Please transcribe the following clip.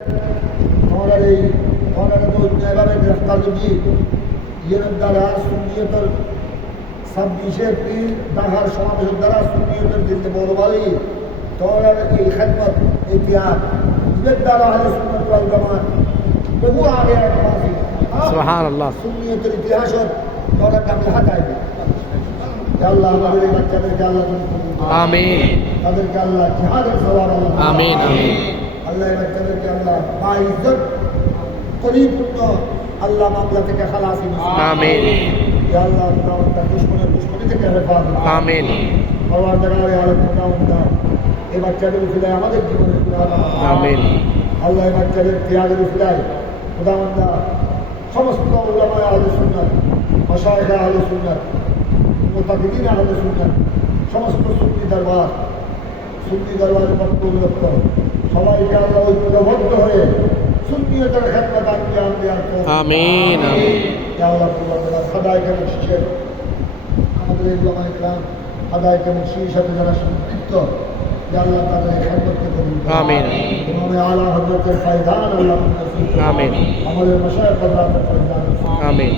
আমাদের এই এভাবে গ্রেফতার যদি ইয়ের দ্বারা সুন্নিয়তের 26 এপ্রিল ঢাকার সমাবেশের দ্বারা সুন্নিয়তের দিনকে বলবালি তোমার এই খেদমত এই ত্যাগ ঈদের দ্বারা আহলে সুন্নাত ওয়াল জামাত বহু আগে সুবহানাল্লাহ সুন্নিয়তের ইতিহাসত তোমার কাছে হাতাইবে আল্লাহ আমাদের এই বাচ্চাদেরকে আল্লাহ আমিন তাদেরকে আল্লাহ জিহাদের সওয়াব আল্লাহ আমিন আমিন আল্লাহ এই বাচ্চাদেরকে আল্লাহ বাইজ্জত পরিপূর্ণ আল্লাহ মামলা থেকে খালাস আমিন ইয়া আল্লাহ তার দুশমনী থেকে হেফাজত আমিন আল্লাহ তাআলা আলাম মুদাওয়ামদা এই বাচ্চাদের উসিলায় আমাদের জীবনের আমিন আল্লাহ এই বাচ্চাদের ত্যাগের উসিলায় মুদাওয়ামদা সমস্ত উলামায়ে আহলে সুন্নাত মাশায়েখ আহলে সুন্নাত মুতাকিদিন আহলে সুন্নাত সমস্ত সুন্নি দরবারের পক্ষ সবাইকে আল্লাহ ঐক্যবদ্ধ হয়ে সুন্নিয়তের খেদমত আঞ্জাম দেওয়ার আমিন আমিন ইয়া আল্লাহ তাআলা খাদায়েকে মুশরিক আমাদের এই উলামায়ে کرام খাদায়েকে মুশরিকের সাথে যারা সম্পৃক্ত ইয়া আল্লাহ তাদের এই খেদমতকে কবুল করুন আমিন ইমামে আলা হযরতের ফায়দান আল্লাহ আমিন আমাদের মাশায়েখ হযরতের ফায়দান আমিন